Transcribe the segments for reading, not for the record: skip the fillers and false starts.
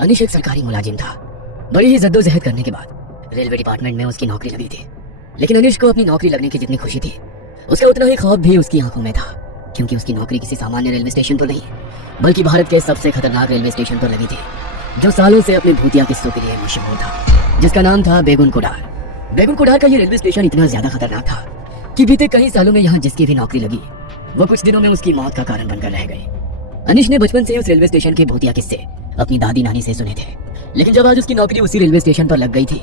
अनिश एक सरकारी मुलाजिम था। बड़ी ही जद्दोजहद करने के बाद रेलवे डिपार्टमेंट में उसकी नौकरी लगी थी। लेकिन अनिश को अपनी नौकरी लगने की जितनी खुशी थी, उसका उतना ही खौफ भी उसकी आंखों में था, क्योंकि उसकी नौकरी किसी सामान्य रेलवे स्टेशन पर नहीं, बल्कि भारत के सबसे खतरनाक रेलवे स्टेशन पर लगी थी, जो सालों से अपने भूतिया किस्सों के लिए मशहूर था, जिसका नाम था बेगुन कुडार। बेगुन कुडार का ये रेलवे स्टेशन इतना ज्यादा खतरनाक था कि बीते कई सालों में यहाँ जिसकी भी नौकरी लगी, वो कुछ दिनों में उसकी मौत का कारण बनकर रह गई। अनिश ने बचपन से उस रेलवे स्टेशन के भूतिया किस्से अपनी दादी नानी से सुने थे, लेकिन जब आज उसकी नौकरी उसी रेलवे स्टेशन पर लग गई थी,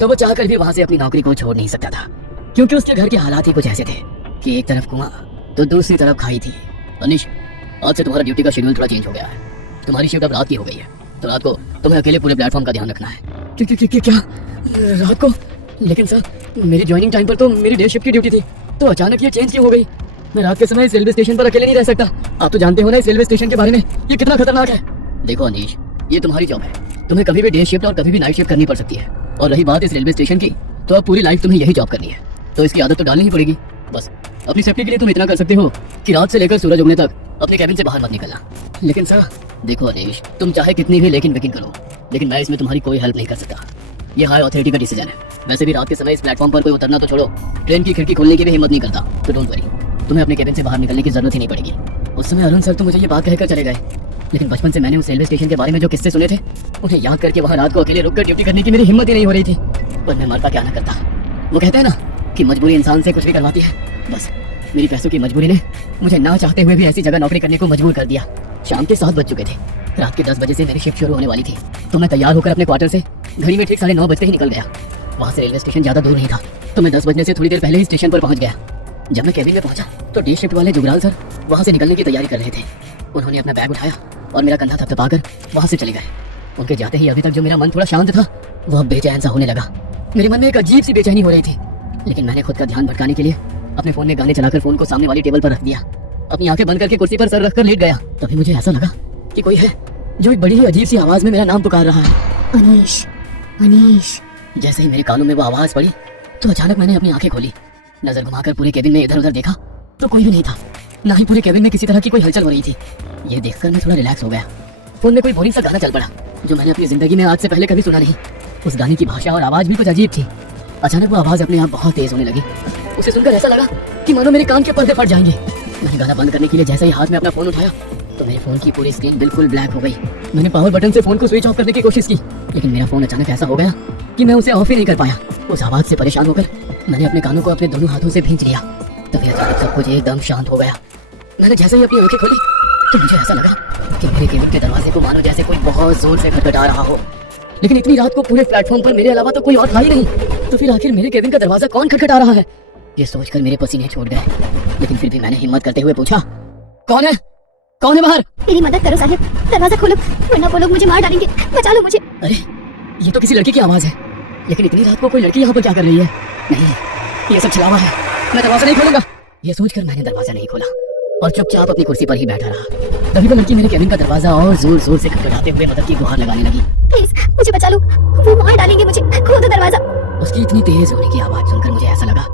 तो वो चाहकर भी वहां से अपनी नौकरी को छोड़ नहीं सकता था, क्योंकि उसके घर के हालात ही कुछ ऐसे थे कि एक तरफ कुआं तो दूसरी तरफ खाई थी। अनिश, आज से तुम्हारा ड्यूटी का शेड्यूल थोड़ा चेंज हो गया है। तुम्हारी शिफ्ट अब रात की हो गई है, तो रात को तुम्हें अकेले पूरे प्लेटफॉर्म का ध्यान रखना है। क्या रात को? लेकिन सर, मेरी ज्वाइनिंग टाइम पर तो मेरी डे शिफ्ट की ड्यूटी थी, तो अचानक ये चेंज क्यों हो गई? मैं रात के समय इस रेलवे स्टेशन पर अकेले नहीं रह सकता। आप तो जानते हो ना इस रेलवे स्टेशन के बारे में, ये कितना खतरनाक है। देखो अनीश, ये तुम्हारी जॉब है, तुम्हें कभी भी डे शिफ्ट और कभी भी नाइट शिफ्ट करनी पड़ सकती है। और रही बात इस रेलवे स्टेशन की, तो अब पूरी लाइफ तुम्हें यही जॉब करनी है, तो इसकी आदत तो डालनी ही पड़ेगी। बस अपनी सेफ्टी के लिए तुम इतना कर सकते हो कि रात से लेकर सूरज उगने तक अपने कैबिन से बाहर मत निकलना। लेकिन सर, देखो अनीश, तुम चाहे कितनी भी लेकिन वेकिंग करो, लेकिन मैं इसमें तुम्हारी कोई हेल्प नहीं कर सकता। ये हाई अथॉरिटी का डिसीजन है। वैसे भी रात के समय इस प्लेटफॉर्म पर कोई उतरना तो छोड़ो, ट्रेन की खिड़की खोलने की भी हिम्मत नहीं करता, तो डोंट वरी, तुम्हें अपने कैबिन से बाहर निकलने की जरूरत ही नहीं पड़ेगी। उस समय अरुण सर तो मुझे ये बात कहकर चले गए, लेकिन बचपन से मैंने उस रेलवे स्टेशन के बारे में जो किस्से सुने थे, उन्हें याद करके वहाँ रात को अकेले रुककर ड्यूटी करने की मेरी हिम्मत ही नहीं हो रही थी। पर मैं मरता क्या ना करता। वो कहते हैं ना कि मजबूरी इंसान से कुछ भी करवाती है। बस मेरी पैसों की मजबूरी ने मुझे ना चाहते हुए भी ऐसी जगह नौकरी करने को मजबूर कर दिया। शाम के 7 बज चुके थे, रात के 10 बजे से मेरी शिफ्ट शुरू होने वाली थी, तो मैं तैयार होकर अपने क्वार्टर से घड़ी में ठीक 9:30 बजते ही निकल गया। वहाँ से रेलवे स्टेशन ज्यादा दूर नहीं था, तो मैं 10 बजने से थोड़ी देर पहले ही स्टेशन पर पहुँच गया। जब मैं कैबिन में पहुंचा तो डे शिफ्ट वाले जुगराल सर वहाँ से निकलने की तैयारी कर रहे थे। उन्होंने अपना बैग उठाया और मेरा कंधा थपथपाकर वहाँ से चले गए। उनके जाते ही अभी तक जो मेरा मन थोड़ा शांत था, वह बेचैन सा होने लगा। मेरे मन में एक अजीब सी बेचैनी हो रही थी, लेकिन मैंने खुद का ध्यान भटकाने के लिए अपने फोन में गाने चलाकर फोन को सामने वाली टेबल पर रख दिया। अपनी आंखें बंद करके कुर्सी पर सर रखकर लेट गया। तभी मुझे ऐसा लगा कि कोई है जो एक बड़ी ही अजीब सी आवाज में मेरा नाम पुकार रहा है, अनीश, अनीश। जैसे ही मेरे कानों में वो आवाज पड़ी, तो अचानक मैंने अपनी आंखें खोली। नजर घुमाकर पूरे केबिन में इधर उधर देखा तो कोई भी नहीं था, ना ही पूरे केबिन में किसी तरह की कोई हलचल हो रही थी। ये देखकर मैं थोड़ा रिलैक्स हो गया। फोन में कोई बोरिंग सा गाना चल पड़ा, जो मैंने अपनी जिंदगी में आज से पहले कभी सुना नहीं। उस गाने की भाषा और आवाज भी कुछ अजीब थी। अचानक वो आवाज अपने आप बहुत तेज होने लगी। उसे सुनकर ऐसा लगा कि मानो मेरे कान के पर्दे फट जाएंगे। मैंने गाना बंद करने के लिए जैसे ही हाथ में अपना फोन उठाया, तो मेरे फोन की पूरी स्क्रीन बिल्कुल ब्लैक हो गई। मैंने पावर बटन से फोन को स्विच ऑफ करने की कोशिश की, लेकिन मेरा फोन अचानक ऐसा हो गया कि मैं उसे ऑफ ही नहीं कर पाया। उस आवाज से परेशान होकर मैंने अपने कानों को अपने दोनों हाथों से भींच लिया। तभी अचानक सब कुछ एकदम शांत हो गया। मैंने जैसे ही अपनी आंखें खोली, तो मुझे ऐसा लगा कि मेरे केबिन के दरवाजे को मानो जैसे कोई बहुत जोर से खटखटा रहा हो। लेकिन इतनी रात को पूरे प्लेटफॉर्म पर मेरे अलावा तो कोई और था ही नहीं, तो फिर आखिर मेरे केबिन का दरवाजा कौन खटखटा रहा है? ये सोचकर मेरे पसीने छूट गए, लेकिन फिर भी मैंने हिम्मत करते हुए पूछा, कौन है? कौन है बाहर? मेरी मदद करो साहिब, दरवाजा खोलो, वरना वो लोग मुझे मार डालेंगे, बचा लो मुझे। अरे, ये तो किसी लड़की की आवाज है, लेकिन इतनी रात को कोई लड़की यहाँ पर क्या कर रही है? नहीं, ये सब छलावा है, मैं दरवाजा नहीं खोलूंगा। ये सोचकर मैंने दरवाजा नहीं खोला और चुपचाप अपनी कुर्सी पर ही बैठा रहा। तभी वो लड़की मेरे केबिन का दरवाजा और जोर जोर से खटखटाते हुए मदद की गुहार लगाने लगी। प्लीज मुझे बचा लो, वो मार डालेंगे मुझे, खोल दो दरवाजा। उसकी इतनी तेज होने की आवाज सुनकर मुझे ऐसा लगा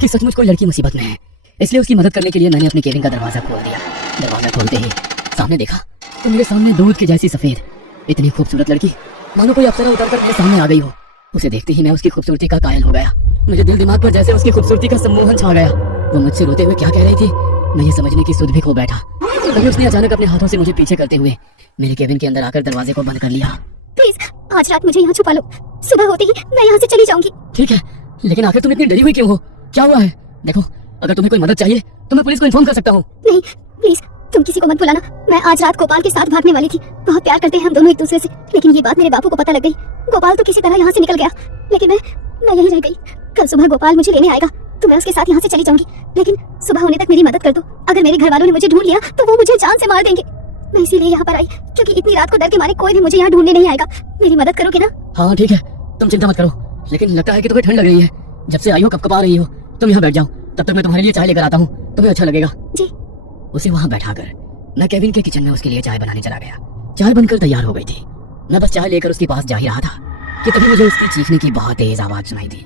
कि सचमुच कोई लड़की मुसीबत में है, इसलिए उसकी मदद करने के लिए मैंने अपने केबिन का दरवाजा खोल दिया। दरवाजा खोलते ही सामने देखा तो मेरे सामने दूध की जैसी सफेद इतनी खूबसूरत लड़की, मानो कोई अप्सरा उतरकर मेरे सामने आ गई हो। उसे देखते ही मैं उसकी खूबसूरती का कायल हो गया। मुझे दिल दिमाग पर जैसे उसकी खूबसूरती का सम्मोहन छा गया। वो मुझसे रोते हुए क्या कह रही थी, मैं ये समझने की सुध भी खो बैठा। तभी उसने अचानक अपने हाथों से मुझे पीछे करते हुए मेरे केबिन के अंदर आकर दरवाजे को बंद कर लिया। प्लीज आज रात मुझे यहाँ छुपा लो, सुबह होते ही मैं यहाँ से चली जाऊंगी। ठीक है, लेकिन आखिर तुम इतनी डरी हुई क्यों हो? क्या हुआ है? देखो, अगर तुम्हें कोई मदद चाहिए तो मैं पुलिस को इन्फॉर्म कर सकता हूँ। नहीं प्लीज, तुम किसी को मत बुलाना। मैं आज रात गोपाल के साथ भागने वाली थी, बहुत प्यार करते हैं हम दोनों एक दूसरे से, लेकिन ये बात मेरे बापू को पता लग गई। गोपाल तो किसी तरह यहाँ से निकल गया, लेकिन मैं यहीं रह गई। कल सुबह गोपाल मुझे लेने आएगा, तो मैं उसके साथ यहाँ से चली जाऊंगी, लेकिन सुबह होने तक मेरी मदद कर दो। अगर मेरे घर वालों ने मुझे ढूंढ लिया तो वो मुझे जान से मार देंगे। मैं इसीलिए यहाँ पर आई, क्योंकि इतनी रात को डर के मारे कोई भी मुझे यहाँ ढूंढने नहीं आएगा। मेरी मदद करोगे ना? हाँ ठीक है, तुम चिंता मत करो, लेकिन लगता है कि तुम्हें ठंड लग रही है। जब से आई हो कपकपा रही हो, तुम यहाँ बैठ जाओ, तब तक मैं तुम्हारे लिए चाय लेकर आता हूँ, तुम्हें अच्छा लगेगा। जी। उसे वहाँ बैठाकर मैं केबिन के किचन में उसके लिए चाय बनाने चला गया। चाय बनकर तैयार हो गई थी, मैं बस चाय लेकर उसके पास जा ही रहा था कि तभी मुझे उसकी चीखने की बहुत तेज आवाज सुनाई दी।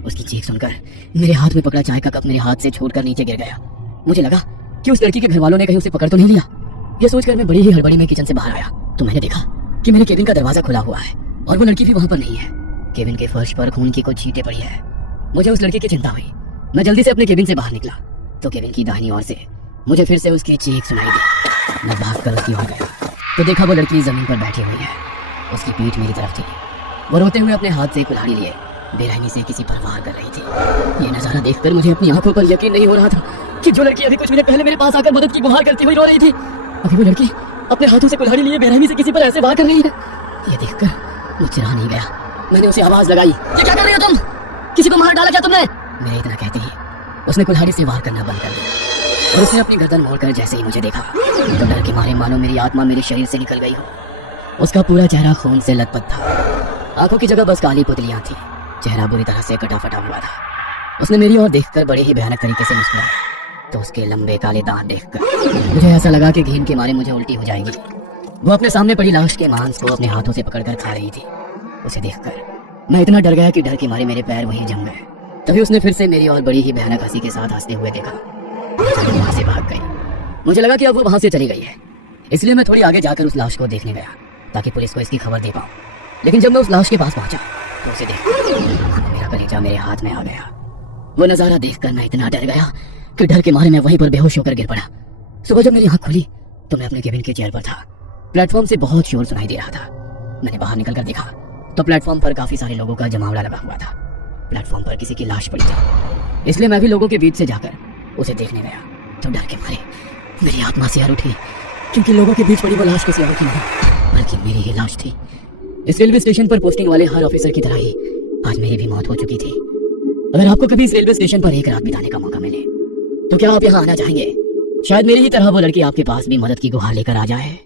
उसकी चीख सुनकर मेरे हाथ में पकड़ा चाय का कप मेरे हाथ से छूटकर नीचे गिर गया। मुझे लगा कि उस लड़की के घर वालों ने कहीं उसे पकड़ तो नहीं लिया। ये सोचकर मैं बड़ी ही हड़बड़ी में किचन से बाहर आया तो मैंने देखा कि मेरे केबिन का दरवाजा खुला हुआ है और वो लड़की भी वहां पर नहीं है। केबिन के फर्श पर खून की कुछ छींटें पड़ी है। मुझे उस लड़की की चिंता हुई। मैं जल्दी से अपने केबिन से बाहर निकला तो केबिन की दाहिनी ओर से मुझे फिर से उसकी चीख सुनाई दी। मैं भागकर उसकी ओर गया तो देखा वो लड़की जमीन पर बैठी हुई है। उसकी पीठ मेरी तरफ थी। वो रोते हुए अपने हाथ से कुल्हाड़ी लिए बेरहमी से किसी पर वार कर रही थी। ये नजारा देखकर मुझे अपनी आंखों पर यकीन नहीं हो रहा था कि जो लड़की अभी कुछ मिनट पहले मेरे पास आकर मदद की गुहार करती हुई रो रही थी, अभी वो लड़की अपने हाथों से कुल्हाड़ी लिए बेरहमी से किसी पर ऐसे वार कर रही है। ये देखकर मुझसे रहा नहीं गया। मैंने उसे आवाज लगाई, ये क्या कर रही हो तुम? किसी को मार डाला क्या तुमने? मेरे इतना कहते ही उसने कुल्हाड़ी से वार करना बंद कर दिया और उसने अपनी गर्दन मोड़कर जैसे ही मुझे देखा तो डर के मारे मानो मेरी आत्मा मेरे शरीर से निकल गई हो। उसका पूरा चेहरा खून से लथपथ था। आंखों की जगह बस काली पुतलियां थी। चेहरा बुरी तरह से कटा फटा हुआ था। उसने मेरी ओर देखकर बड़े ही भयानक तरीके से मुस्कुराया तो उसके लंबे काले दांत देखकर मुझे ऐसा लगा कि घिन के मारे मुझे उल्टी हो जाएगी। वो अपने सामने पड़ी लाश के मांस को अपने हाथों से पकड़कर खा रही थी। उसे देखकर मैं इतना डर गया कि डर के मारे मेरे पैर वहीं जम गए। तभी उसने फिर से मेरी ओर बड़ी ही भयानक हंसी के साथ हंसते हुए देखा। वो वहां से भाग गई। मुझे लगा कि अब वो वहां से चली गई है, इसलिए मैं थोड़ी आगे जाकर उस लाश को देखने गया ताकि पुलिस को इसकी खबर दे पाऊं। लेकिन जब मैं उस लाश के पास पहुंचा तो उसे देखा मेरा कलेजा मेरे हाथ में आ गया। वो नजारा देखकर मैं इतना डर गया कि डर के मारे मैं वहीं पर बेहोश होकर गिर पड़ा। सुबह जब मेरी आंख खुली तो मैं अपने केबिन के चेयर पर था। प्लेटफॉर्म से बहुत शोर सुनाई दे रहा था। मैंने बाहर निकलकर देखा तो प्लेटफॉर्म पर काफी सारे लोगों का जमावड़ा लगा हुआ था। प्लेटफॉर्म पर किसी की लाश पड़ी थी, इसलिए मैं भी लोगों के बीच से जाकर उसे देखने गया तो डर के मारे मेरी आत्मा से सिहर उठी, क्योंकि लोगों के बीच पड़ी वो लाश किसी और की नहीं बल्कि मेरी ही लाश थी। इस रेलवे स्टेशन पर पोस्टिंग वाले हर ऑफिसर की तरह ही आज मेरी भी मौत हो चुकी थी। अगर आपको कभी इस रेलवे स्टेशन पर एक रात बिताने का मौका मिले तो क्या आप यहाँ आना चाहेंगे? शायद मेरी ही तरह वो लड़की आपके पास भी मदद की गुहार लेकर आ जाए।